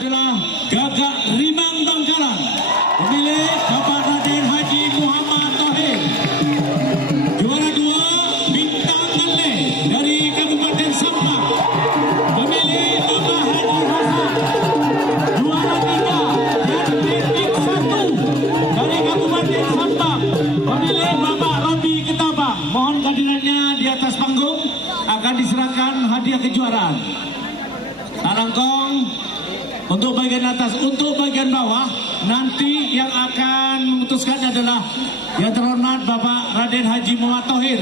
adalah Gagak Rimang Bangkalan, pemilik Bapak Raden Haji Muhammad Thohir. Juara 2 Bintang Nganle dari Kabupaten Sampang, pemilik Bapak Haji Hasan. Juara 3 Atletik 1 dari Kabupaten Sampang, pemilik Bapak Robi Ketabang. Mohon kehadirannya di atas panggung, akan diserahkan hadiah kejuaraan. Tarangkong untuk bagian atas. Untuk bagian bawah nanti yang akan memutuskan adalah yang terhormat Bapak Raden Haji Muhammad Thohir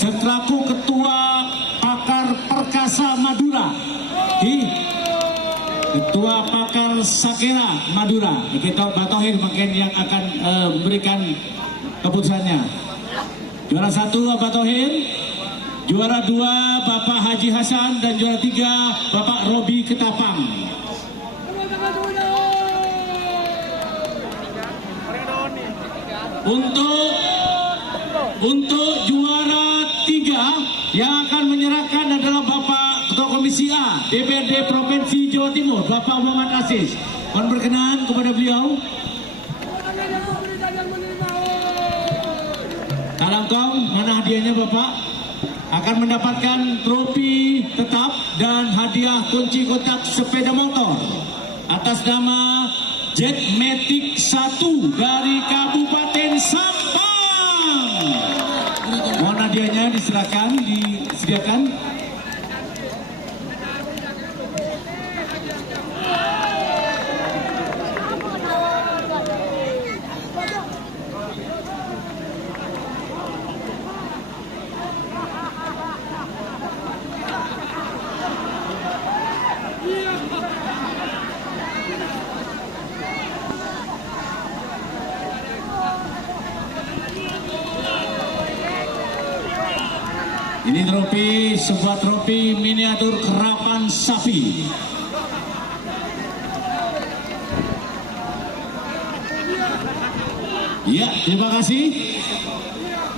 selaku Ketua Pakar Perkasa Madura, Ketua Pakar Sakera Madura. Kita Pak Thohir mungkin yang akan memberikan keputusannya. Juara 1 Bapak Thohir, juara 2 Bapak Haji Hasan, dan juara 3 Bapak Robi Ketapang. Untuk juara 3 yang akan menyerahkan adalah Bapak Ketua Komisi A DPRD Provinsi Jawa Timur, Bapak Muhammad Aziz. Mohon berkenan kepada beliau. Tarangkong, mana hadiahnya Bapak? Akan mendapatkan trofi tetap dan hadiah kunci kotak sepeda motor atas nama Jetmatic 1 dari Kabupaten Sampang. Mohon hadiahnya disediakan. Ini trofi, sebuah trofi miniatur kerapan sapi. Ya, terima kasih.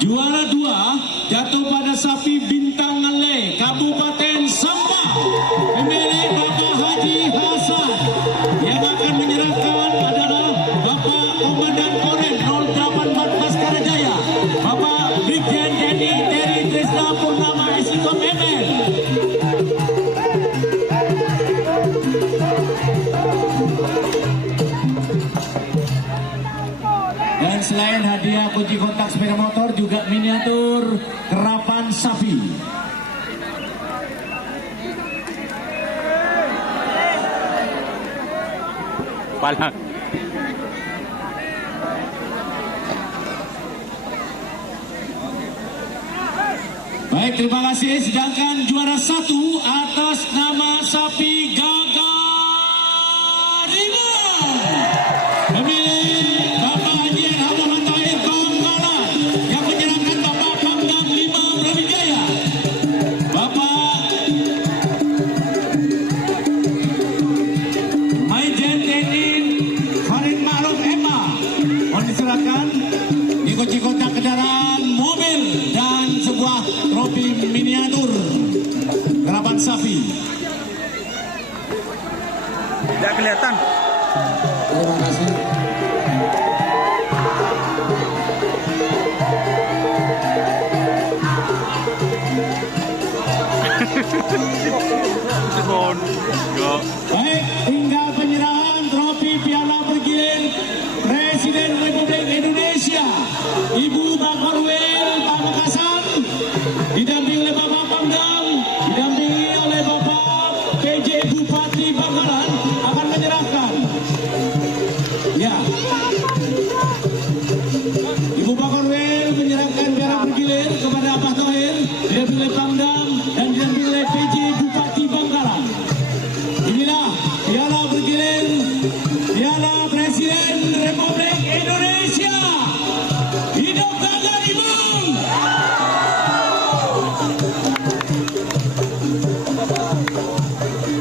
Juara 2 jatuh pada sapi Bintang Nganle, Kabupaten Sampang, pemilik Bapak Haji Hasan. Yang akan menyerahkan adalah Bapak Komandan Korem 0814 Karajaya, Bapak Brigjen Dedi Teri Trisna Purnama Esikom ML. Dan selain hadiah kunci kontak sepeda motor, juga miniatur kerapan sapi. Palak. Baik, terima kasih. Sedangkan juara 1 atas nama sapi Gagak Rimang, pemilik Bapak Haji Muhammad Thohir Bangkalan, yang menyerahkan Bapak Pangdam 5 Brawijaya, Bapak Maijen TNI Farid Ma'ruf MA. Mohon diserahkan dikunci kotak kendaraan, mobil, dan sebuah trofi miniatur kerapan sapi. Tidak kelihatan. Terima kasih. Baik, tinggal penyerahan trofi piala bergilir Presiden Republik Indonesia, Ibu Bakorwil Pamekasan, didampingi oleh Bapak Pangdam, didampingi oleh Bapak PJ Bupati Bangkalan, akan menyerahkan. Ya, Ibu Bakorwil menyerahkan piala bergilir kepada Pak Thohir, didampingi oleh Pangdam dan didampingi oleh PJ Bupati Bangkalan. Inilah piala bergilir, piala Presiden Republik Indonesia. Hidup Gagak Rimang.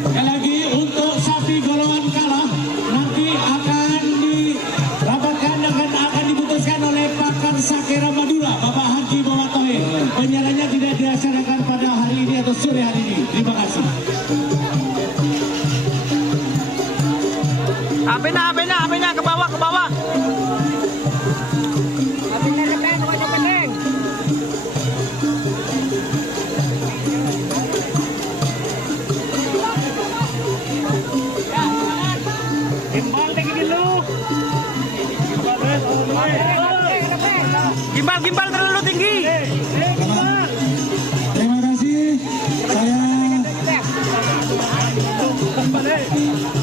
Sekali lagi, untuk sapi golongan kalah nanti akan dirapatkan dan akan diputuskan oleh Pakar Sakera Madura, Bapak Haji Muhammad Thohir. Penyerahannya tidak dilaksanakan pada hari ini atau sore hari ini. Terima kasih. HP-nya ke bawah, ke bawah. Gimbal terlalu tinggi. Terima kasih. Saya